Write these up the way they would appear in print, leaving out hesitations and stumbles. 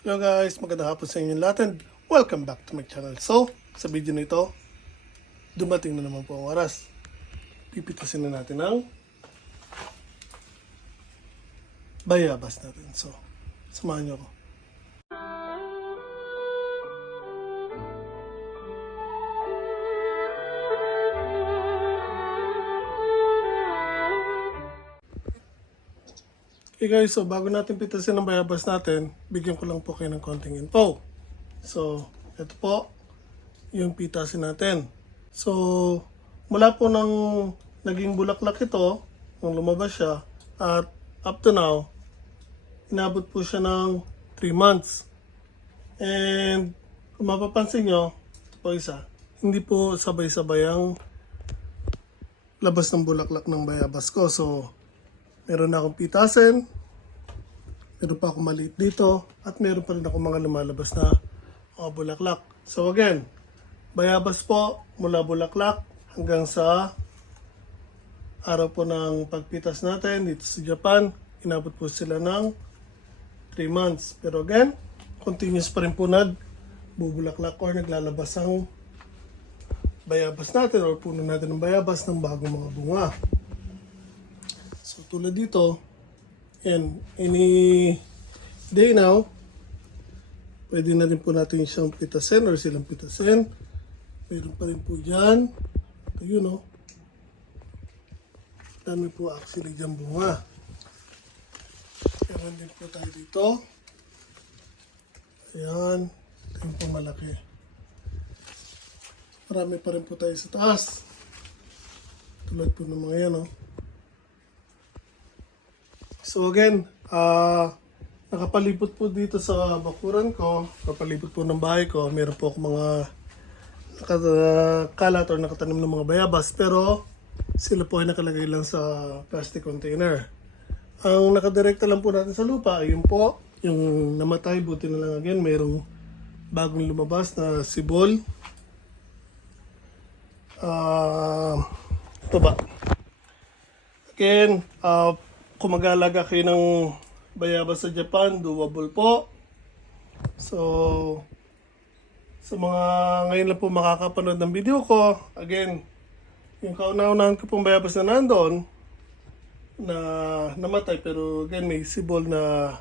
Hello guys, magandang hapon sa inyo lahat and welcome back to my channel. So, sa video na ito, dumating na naman po ang oras. Pipitasin na natin ang bayabas natin. So, samahan niyo ako. Okay guys, so bago natin pitasin ang bayabas natin, bigyan ko lang po kayo ng konting info. So, ito po yung pitasin natin. So, mula po nang naging bulaklak ito, nung lumabas siya, at up to now, inabot po siya ng 3 months. And kung mapapansin nyo, ito po isa, hindi po sabay-sabay ang labas ng bulaklak ng bayabas ko. So, meron na akong pitasin, meron pa akong maliit dito, at meron pa rin ako mga lumalabas na mga bulaklak. So again, bayabas po mula bulaklak hanggang sa araw po ng pagpitas natin dito sa Japan. Inabot po sila ng 3 months. Pero again, continuous pa rin po nagbubulaklak or naglalabas ang bayabas natin or puno natin ng bayabas ng bagong mga bunga. So tulad dito, and any day now, pwede na rin po natin siyang pitasin or silang pitasin. Meron pa rin po dyan. Ito yun, oh. Dami po actually dyan bunga. Meron din po tayo dito. Ayan. Ito yung po malaki. Marami pa rin po tayo sa taas. Tulad po ng mga yan, oh. So again, nakapalibot po dito sa bakuran ko, nakapalibot po ng bahay ko, meron po ako mga kalat or nakatanim ng mga bayabas, pero sila po ay nakalagay lang sa plastic container. Ang nakadirekta lang po natin sa lupa, ayun po, yung namatay, buti na lang again, mayroong bagong lumabas na sibol. Ito ba? Again, kung mag-aalaga kayo ng bayabas sa Japan, doable po. So, sa mga ngayon lang po makakapanood ng video ko, again, yung kauna-unahan ko pong bayabas na nandoon, na namatay, pero again, may sibol na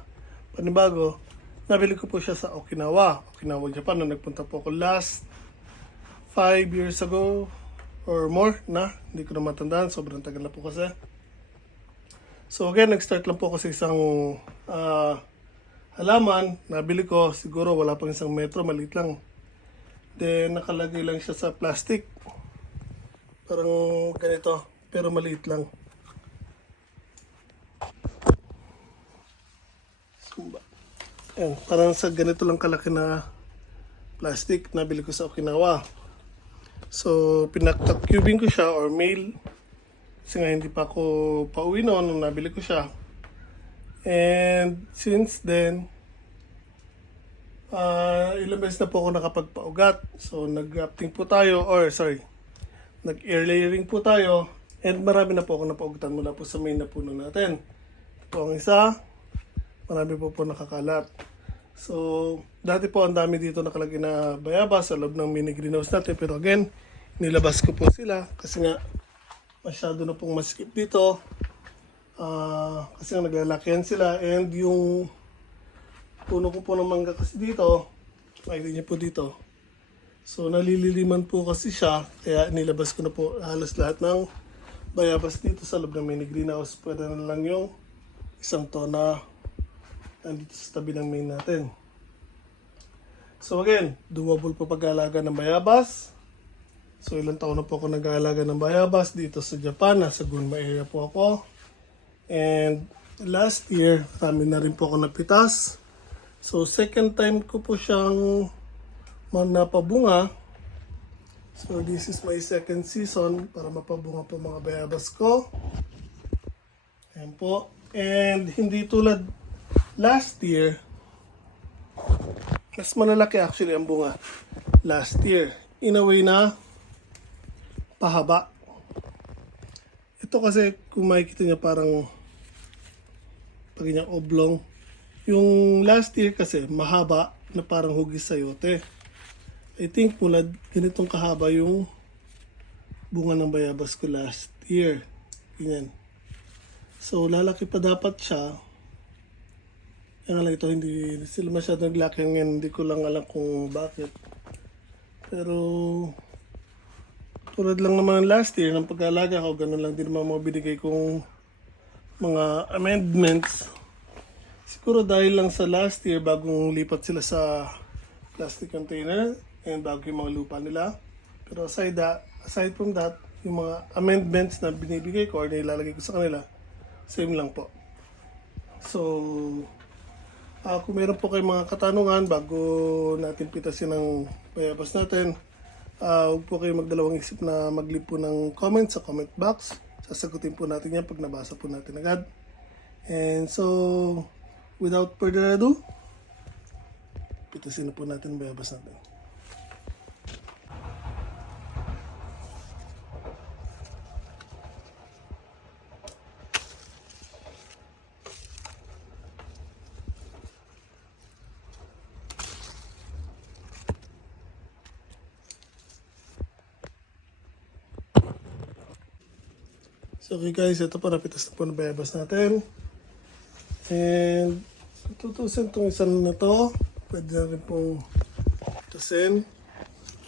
panibago, nabili ko po siya sa Okinawa, Japan, na nagpunta po ako last 5 years ago or more na, hindi ko na matandaan, sobrang tagal na po kasi. So again, nag-start lang po ako sa isang halaman. Nabili ko, siguro wala pang 1 metro, maliit lang. Then nakalagay lang siya sa plastic. Parang ganito, pero maliit lang. Ayan, parang sa ganito lang kalaki na plastic. Nabili ko sa Okinawa. So pinaka-cubing ko siya or mail. Kasi nga hindi pa ako pauwi noon nung nabili ko siya. And since then, ilang beses na po ako nakapagpaugat. So nag-grafting po tayo, nag-air layering po tayo. And marami na po ako napaugatan mula po sa main na puno natin. Ito po ang isa, marami po nakakalat. So dati po ang dami dito nakalagay na bayabas sa loob ng mini greenhouse natin. Pero again, nilabas ko po sila kasi nga masyado na pong masikip dito kasi nga naglalakihan sila, and yung puno ko po ng mangga kasi dito, makikita niyo po dito, so nalililiman po kasi siya, kaya nilabas ko na po halos lahat ng bayabas dito sa loob ng mini greenhouse. Pwede na lang yung 1 tona nandito sa tabi ng main natin. So again, doable po pag-aalaga ng bayabas. So ilang taon na po ako nag-aalaga ng bayabas dito sa Japan. Nasa Gunma area po ako. And last year, marami na rin po ako napitas. So second time ko po siyang napabunga. So this is my second season para mapabunga po mga bayabas ko. Ayan po. And hindi tulad last year, mas malalaki actually ang bunga last year. In a way na pahaba. Ito kasi kung makikita niya parang pag ganyan oblong Yung last year kasi mahaba na parang hugis sayote. I think mula ganitong kahaba yung bunga ng bayabas ko last year. Ganyan. So lalaki pa dapat siya. Kaya lang ito hindi sila masyadong naglaki ngayon. Hindi ko lang alam kung bakit. Pero tulad lang naman last year ng pag-aalaga ko, ganun lang din naman mga binigay kong mga amendments. Siguro dahil lang sa last year bagong lipat sila sa plastic container and bago yung mga lupa nila. Pero aside from that, yung mga amendments na binibigay ko or nilalagay ko sa kanila, same lang po. So, kung meron po kayong mga katanungan bago natin pitasin ang bayabas natin, huwag po kayo magdalawang isip na mag-leave po ng comment sa comment box. Sasagutin po natin yan pag nabasa po natin agad. And so, without further ado, pitasin na po natin ang bayabas natin. So okay guys, ito pa napitas na po ng bayabas natin. And tutusin itong isang na to. Pwede na rin pong tusin.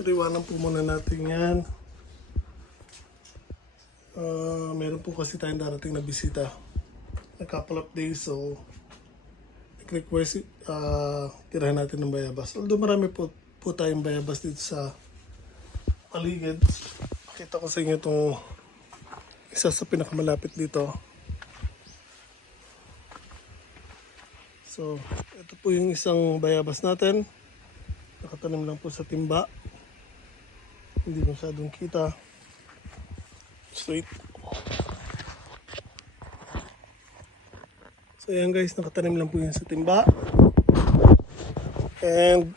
Iwanan po muna natin yan. Meron po kasi tayong darating na bisita. A couple of days, so nag-request tirahan natin ng bayabas. Although marami po tayong bayabas dito sa paligid. Pakita ko sa inyo itong isa sa pinakamalapit dito. So, ito po yung isang bayabas natin. Nakatanim lang po sa timba. Hindi masyadong kita. Straight. So, ayan guys, nakatanim lang po yun sa timba. And,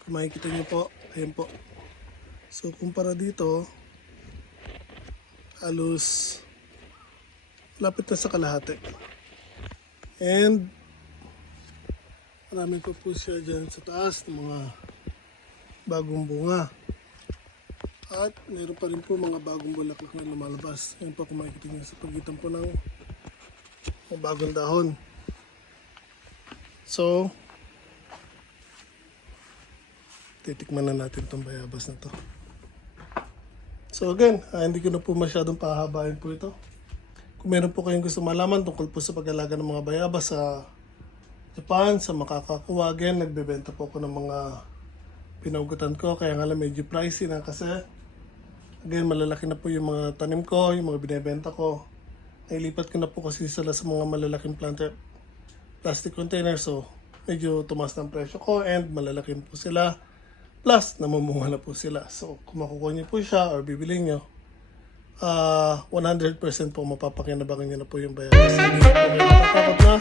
kung makikita nyo po, ayan po. So, kumpara dito, halos lapit na sa kalahati. And marami pa po siya dyan sa taas ng mga bagong bunga. At meron pa rin po mga bagong bulaklak na lumalabas. Yan po kung makikita nyo sa pagitan po ng mga bagong dahon. So, titikman na natin itong bayabas na to. So again, hindi ko na po masyadong pahabain po ito. Kung meron po kayong gusto malaman tungkol po sa pag-alaga ng mga bayabas sa Japan, sa makakakuha, again, nagbebenta po ako ng mga pinaugutan ko. Kaya nga lang medyo pricey na kasi again, malalaki na po yung mga tanim ko, yung mga binibenta ko. Nailipat ko na po kasi sila sa mga malalaking plastic container. So medyo tumaas ng presyo ko and malalaki po sila. Plus, namumunga na po sila. So, kung makukuha niyo po siya or bibili niyo, 100% po mapapakinabangan niyo na po yung bayabas. Hindi po kayo matatakot na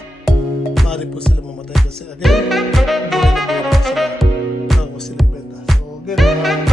maaari po sila mamatay kasi again, buhay na po sila bago sila ibenta. So, again,